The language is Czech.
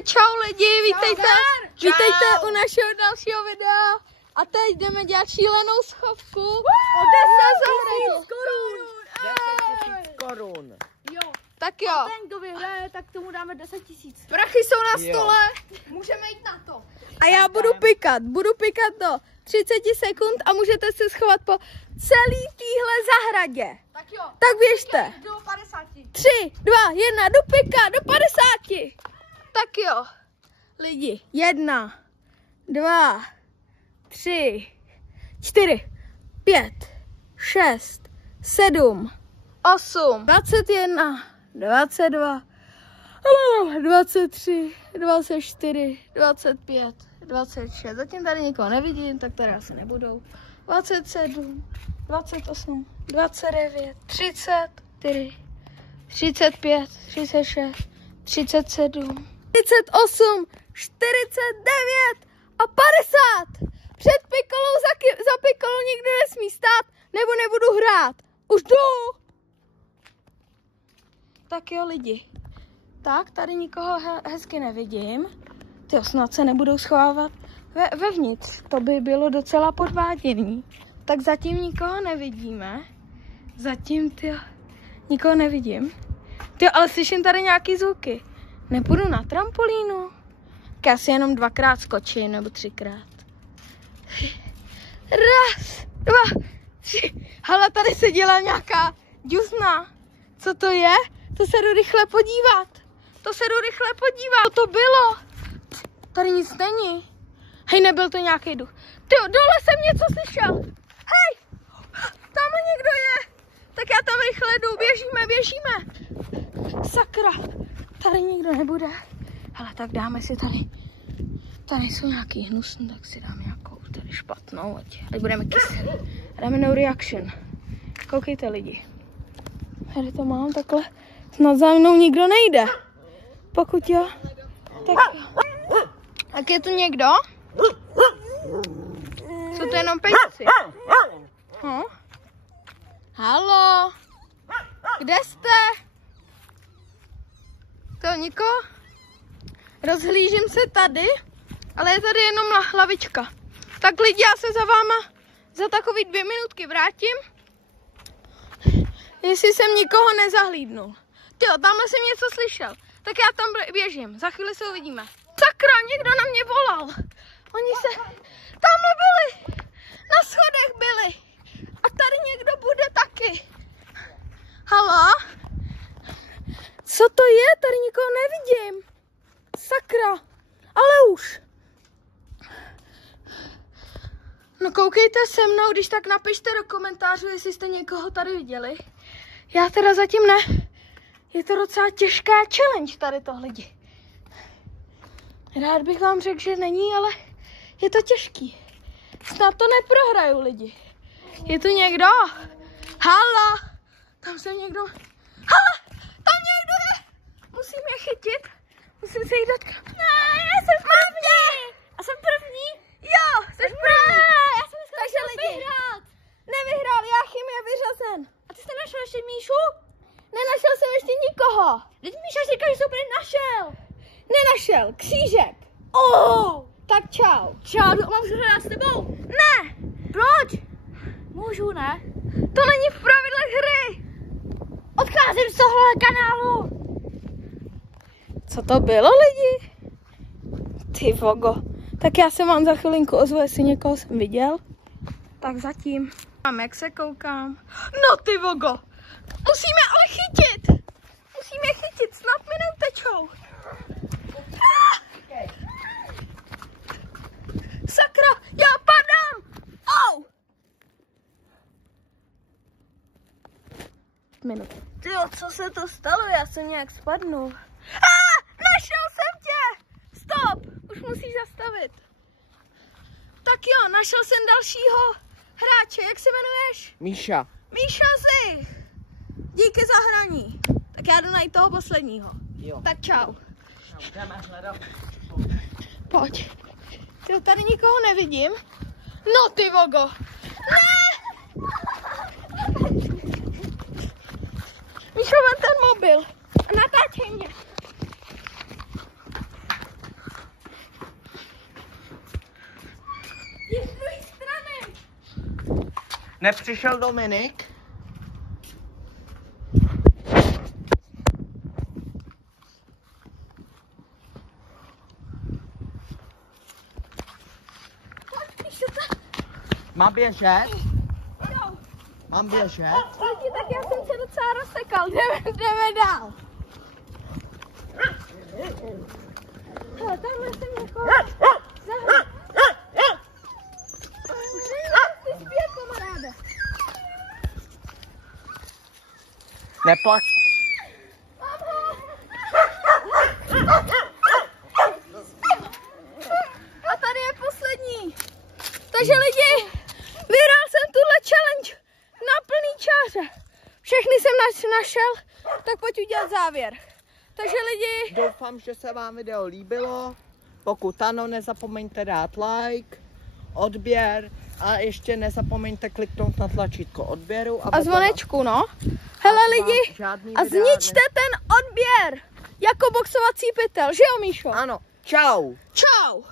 Čau lidi, vítejte u našeho dalšího videa. A teď jdeme dělat šílenou schovku. O 10 000 korun. Jo. Tak jo. A ten, kdo vyhraje, tak tomu dáme 10 000. Prachy jsou na stole. Můžeme jít na to. A já budu pikat do 30 sekund a můžete se schovat po celý téhle zahradě. Tak jo. Tak běžte. Do 50. 3, 2, 1, do pika, do 50. Tak jo, lidi, 1, 2, 3, 4, 5, 6, 7, 8, 21, 22, 23, 24, 25, 26. Zatím tady nikoho nevidím, tak tady asi nebudou. 27, 28, 29, 34, 35, 36, 37, 38, 49 a 50. Před pikolou za pikolou nikdo nesmí stát, nebo nebudu hrát. Už jdu. Tak jo lidi. Tak, tady nikoho hezky nevidím. Tyjo, snad se nebudou schovávat vevnitř. To by bylo docela podvádění. Tak zatím nikoho nevidíme. Zatím, nikoho nevidím. Ale slyším tady nějaký zvuky. Nepůjdu na trampolínu. Tak já si jenom 2krát skočím, nebo 3krát. 1, 2, 3. Hala, tady se dělá nějaká džusna. Co to je? To se jdu rychle podívat. Co to bylo? Tady nic není. Hej, nebyl to nějaký duch. Tyjo, dole jsem něco slyšel. Hej, tamhle někdo je. Tak já tam rychle jdu, běžíme. Sakra, tady nikdo nebude. Hele, tak dáme si tady. Tady jsou nějaký hnusný, tak si dám nějakou tady špatnou, ať budeme kyselí. Dáme no reaction. Koukejte lidi. Tady to mám takhle. Snad za mnou nikdo nejde. Pokud jo, tak jo. Tak je tu někdo? Jsou to jenom pejsci. Haló? Kde jste? To nikoho? Rozhlížím se tady, ale je tady jenom hlavička. Tak lidi, já se za váma za takový 2 minutky vrátím. Jestli jsem nikoho nezahlídnul. Tyjo, tamhle jsem něco slyšel. Tak já tam běžím, za chvíli se uvidíme. Sakra, někdo na mě volal. Oni se tamhle byli, na schodech byli. A tady někdo bude taky. Haló? Co to je? Tady nikoho nevidím. Sakra. Ale už. No koukejte se mnou, když tak napište do komentářů, jestli jste někoho tady viděli. Já teda zatím ne. Je to docela těžká challenge tady to lidi. Rád bych vám řekl, že není, ale je to těžký. Snad to neprohraju lidi. Je tu někdo? Halo? Tam jsem někdo. Halo? Tam někdo je! Musím je chytit. Musím se jít dotknout. Ne, já jsem první! A jsem první? Jo, jsi první! Já jsem takže lidi. Nevyhrál, Jáchym je vyřazen. A ty jsi našel ještě Míšu? Nenašel jsem ještě nikoho. Teď Míša říká, že jsi úplně našel. Nenašel, křížek. Tak čau. Čau, mám se hrát s tebou? Ne. Proč? Můžu, ne? To není v pravidlech hry. Odcházím z tohohle kanálu. Co to bylo lidi? Ty vogo. Tak já se vám za chvilinku ozvu, jestli někoho jsem viděl. Tak zatím. Jak se koukám. No ty vogo. Musíme ale chytit. Snad mi neutečou. Sakra, já padám. Au. Tyjo, co se to stalo? Já jsem nějak spadnul. Našel jsem tě. Stop, už musíš zastavit. Tak jo, našel jsem dalšího hráče. Jak se jmenuješ? Míša. Míša Zich. Díky za hraní. Tak já jdu najít toho posledního. Jo. Tak čau. Jdeme hledat. Pojď. Ty tady nikoho nevidím. No ty vogo. Ne! Míšo, vem ten mobil. Natáčej mě. Nepřišel Dominik? Mám běžet? Jo. Mám běžet? Lidi, tak já jsem se docela rozsekal. Jdeme dál. Hele, tamhle jsem někoho zahrál. Už nejde zpět, kamaráde. Neplač. Mám ho. A tady je poslední. Takže lidi, vyhrál jsem tuhle challenge na plný čáře. Všechny jsem našel, tak pojď udělat závěr. Takže lidi, Doufám, že se vám video líbilo. Pokud ano, nezapomeňte dát like, odběr a ještě nezapomeňte kliknout na tlačítko odběru. a zvonečku, no. Hele lidi, žádný a videa zničte ten odběr jako boxovací pytel, že jo, Míšo? Ano, čau. Čau.